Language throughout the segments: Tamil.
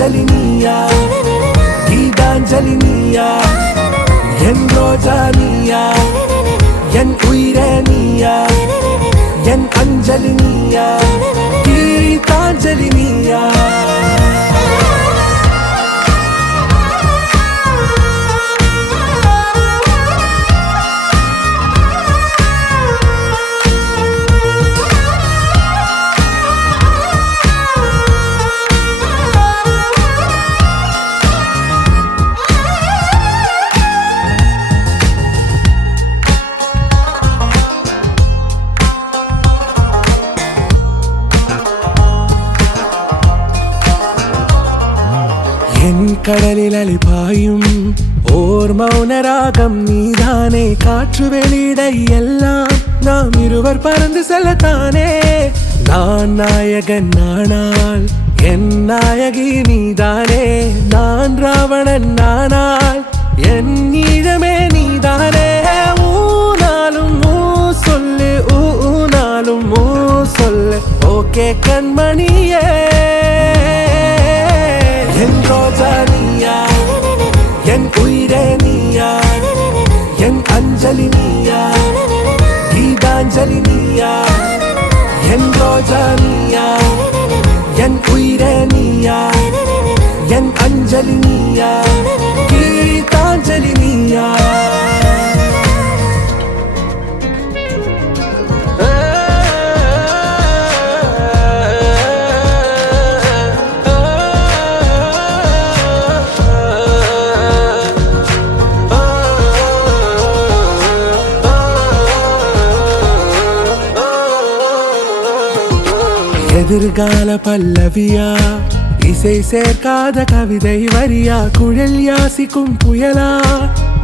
என் அஞ்சலி நீயா கீதாஞ்சலி என் ரோஜா நீயா என் உயிரே நீயா என் அஞ்சலி நீயா கீதாஞ்சலி நீயா மௌனராகம் நீதானே? காற்று வெளியிட எல்லாம் நாம் இருவர் பறந்து செல்லத்தானே? நான் நாயகன் நானால் என் நாயகி நீதானே? நான் ராவணன் நானால் என் ஈழமே நீதானே? ஊனாலும் ஊ சொல்லு ஊனாலும் ஊ சொல்லு. ஓகே கண்மணியே. என் ரோஜா ரோஜா நீயா என் உயிரே நீயா. என் அஞ்சலி நீயா. கீதாஞ்சலி நீயா. எதிர்கால பல்லவியா? இசை சேர்க்காத கவிதை வரியா? குழல் யாசிக்கும் புயலா?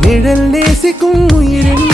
நிழல் நேசிக்கும் உயிரின்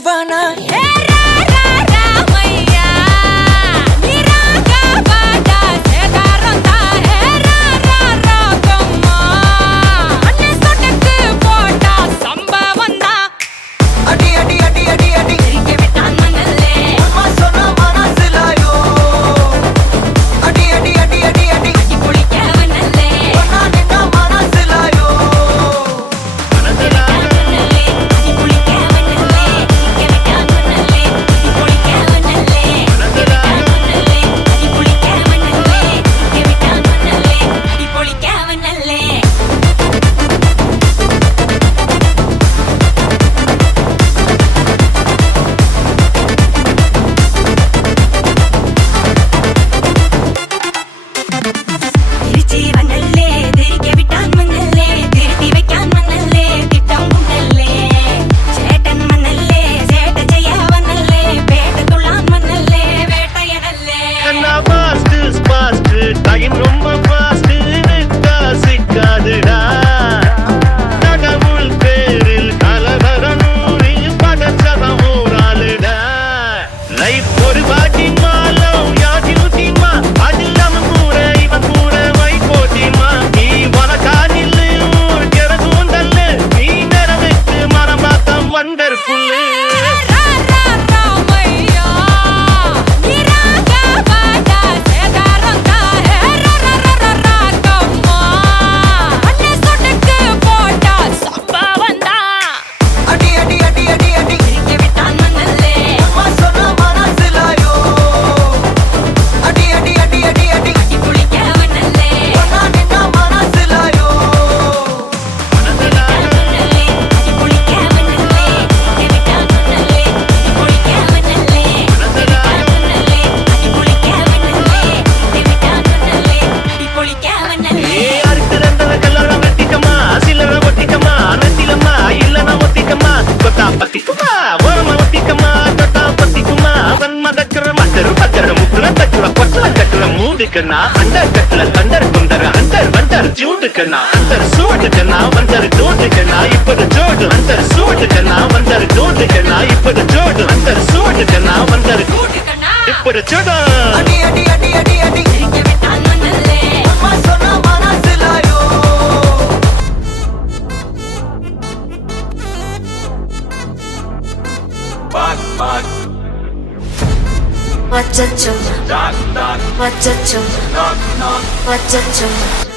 over சூட்டுக்குன்னா அண்டர் கட்ல தண்டர் குண்டர் அண்டர் வண்டர் ஜூட்டுக்குன்னா அண்டர் சூட்டுக்குன்னா வண்டர் டூட்டுக்குன்னா இப்படி ஜோடு அண்டர் சூட்டுக்குன்னா வண்டர் டூட்டுக்குன்னா இப்படி ஜோடு அண்டர் சூட்டுக்குன்னா வண்டர் இப்படி ஜோடு அடி அடி அடி அடி அடி. சிரிக்க விட்டான் மண்ணல்லே What's up, chum? What's up, chum?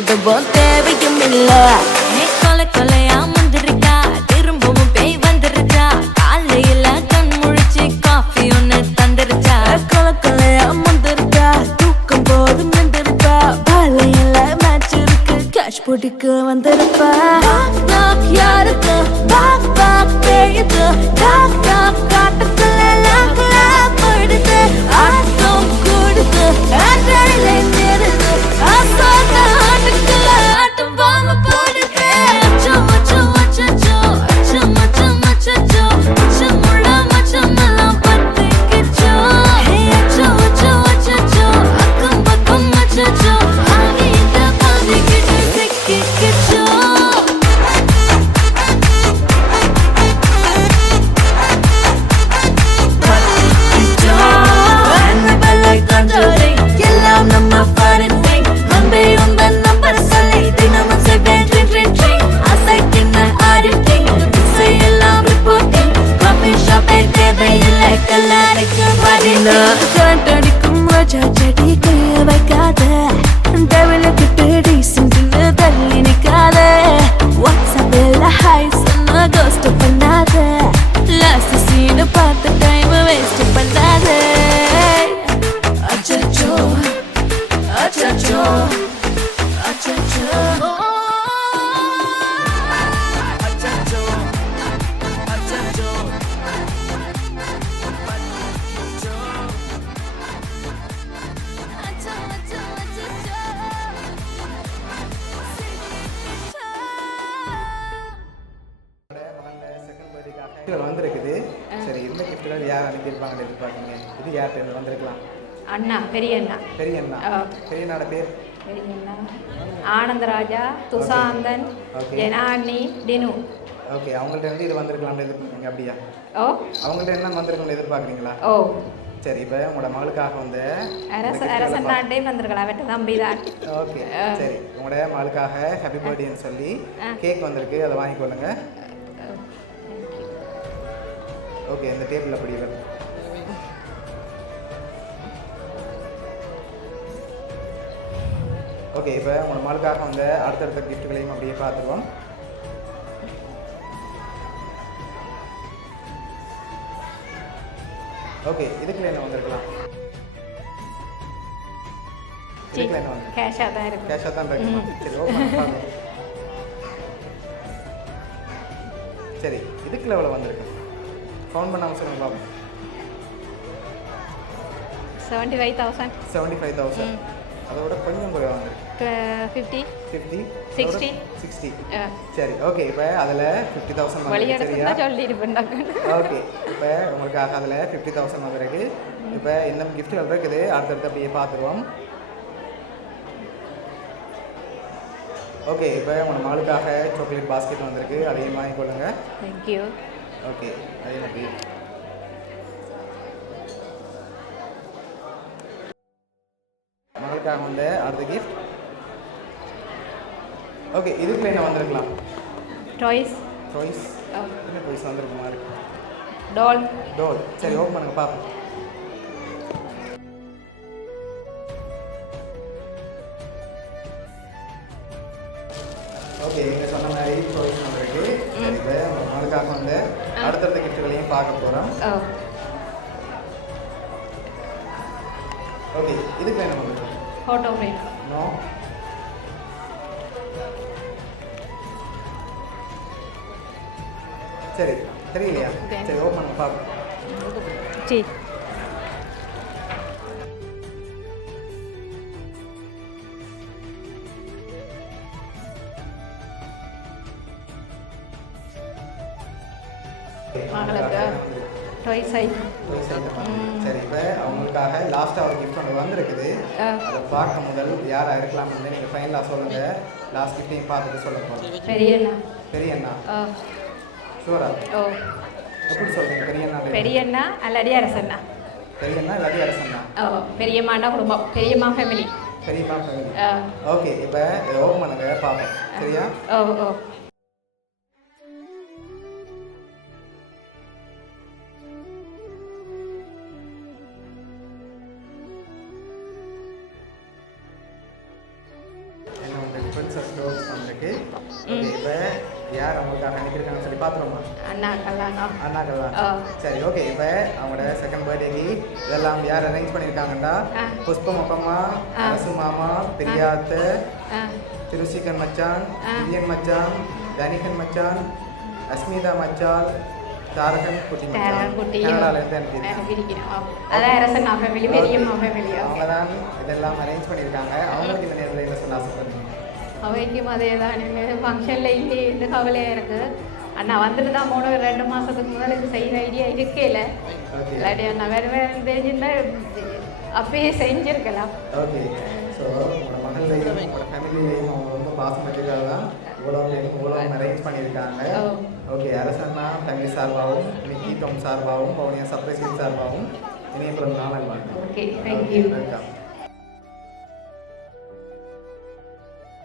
எதுவும் தேவையும் இல்ல கிஃப்ட்கள் வந்திருக்குது. சரி இந்த கிஃப்ட்கள் யார் அனுப்பியிருப்பாங்கன்னு எதிர்பார்க்கீங்க இது யார்கிட்ட வந்திருக்கலாம்? அண்ணா பெரிய அண்ணா. பெரிய அண்ணா. பெரிய அண்ணாட பேர் பெரிய அண்ணா ஆனந்தராஜா துசாந்தன். ஜனானி டினு. ஓகே அவங்கள்ட்ட இருந்து இது வந்திருக்கலாம்னு எதிர்பார்க்குறீங்க அப்படியா? ஓ. அவங்கள்ட்ட என்ன வந்திருக்கணும்னு எதிர்பார்க்குறீங்களா? ஓ. சரி இப்போ உங்களோட மகளுக்காக வந்து அரச அரசன் நாட்டே வந்திருக்கலாம் அவட்ட தம்பி தான். ஓகே சரி. உங்களோட மகளுக்காக ஹாப்பி பர்த்டேன்னு சொல்லி. கேக் வந்திருக்கு அதை வாங்கிக்கொள்ளுங்க ஓகே இந்த டேபிள் அப்படி வரும் ஓகே இப்போ மகளுக்காக வந்து அடுத்தடுத்த கிஃப்ட்களையும் அப்படியே பார்த்துருவோம். ஓகே இதுக்குள்ள என்ன வந்திருக்கலாம்? இதுக்குள்ள என்ன வந்து கேஷாக தான் இருக்கு கேஷாக தான் சரி பார்க்கலாம் சரி இதுக்குள்ள எவ்வளோ வந்திருக்கு? ஃபோன் பண்ணாமல் சொல்லுங்க பாப்போம். Seventy five thousand seventy five thousand அதோட கொஞ்சம் குறைவாக வந்திருக்கு ஃபிஃப்டி ஃபிஃப்டி 60. சிக்ஸ்டி சரி ஓகே இப்போ அதில் ஃபிஃப்டி தௌசண்ட் சரியா? ஓகே இப்போ உங்களுக்காக அதில் ஃபிஃப்டி தௌசண்ட் வந்திருக்கு இப்போ இன்னும் கிஃப்ட்கள் இருக்குது? அடுத்தடுத்து அப்படியே பார்த்துருவோம். ஓகே இப்போ உங்களோட மகளுக்காக சாக்லேட் பாஸ்கெட் வந்திருக்கு. அதையும் வாங்கிக்கொள்ளுங்க தேங்க்யூ ஓகே அதே மாதிரி மகளுக்கு அவங்களுக்காக வந்து அடுத்த கிஃப்ட் ஓகே இதுக்குள்ள என்ன வந்திருக்கலாம்? Toys toys. என்ன டாய்ஸ் வந்திருக்குமா டால் டோல் சரி ஓப்பன் பண்ணுங்க பார்ப்போம். அடுத்தடுத்த கிஃப்ட்டுகளையும் பார்க்க போகிறோம் ஓகே இதுக்கு என்ன பண்ணுறது ஃபோட்டோ ஃப்ரேம் நோ சரி தெரியலையா. சரி ஓப்பன் பார்ப்போம். சி மகளுக்கு டாய்ஸ் ஐட்டம் சரி இப்போ அவங்களுக்காக லாஸ்ட்டாக ஒரு கிஃப்ட் ஒன்று வந்திருக்குது. அதை பார்க்க முதல் யாராக இருக்கலாம்னு நீங்கள் ஃபைனலாக சொல்லுங்கள் லாஸ்ட் பார்த்துட்டு சொல்ல போகிறோம் பெரிய அண்ணா ஓ ஷூரா ஓ. எப்படி சொல்கிறீங்க பெரிய அண்ணா பெரியண்ணா அல்லடி அரசண்ணா. பெரிய அண்ணா அரசண்ணா? ஓ பெரியம்மாண்ணா குடும்பம். பெரியம்மா ஃபேமிலி பெரியம்மா ஃபேமிலி ஓகே இப்போ ஓப்பன் பண்ணுங்க பார்ப்போம். சரியா? ஓ ஓ. சரி ஓகே இப்போ அவங்களோட செகண்ட் பர்த்டேக்கு இதெல்லாம் யார் அரேஞ்ச் பண்ணியிருக்காங்கன்னா. புஷ்பம் அப்பம்மா. அரசு மாமா பெரியாத்து திருசிகன் மச்சான். விஜயன் மச்சான் தனிகன் மச்சான் அஸ்மிதா மச்சான் தாரகன் குட்டி மச்சான். அனுப்பியிருக்காங்க. ஃபேமிலி அவங்க தான் இதெல்லாம் அரேஞ்ச் பண்ணியிருக்காங்க. அவங்களுக்கு இந்த நேரத்தில் என்ன சொல்ல ஆசைப்படுறீங்க அவைக்கும் அதே தான் ஃபங்க்ஷனில் இந்த கவலையாக இருக்குது அண்ணா வந்துட்டு தான் போன ரெண்டு மாதத்துக்கு முதல்ல இது செய்கிற ஐடியா இருக்கேல ஓகே இல்லாட்டி அண்ணா வேறு வேறு தெரிஞ்சிருந்தா அப்பயே செஞ்சுருக்கலாம். ஓகே ஸோ உங்களோட மகள்லையும் உங்களோட ஃபேமிலியிலையும் அவங்க ரொம்ப பாசம் தான். இவ்வளோ இவ்வளோ அரேஞ்ச் பண்ணியிருக்காங்க. ஓகே அரசன்னா ஃபேமிலி சார்பாகவும் நிக்கி டோம் சார்பாகவும் பவுனியா சர்ப்ரைஸ் சார்பாகவும் இணையப்புறம் நாளை வாழ்க்கை ஓகே தேங்க்யூ வெல்கம்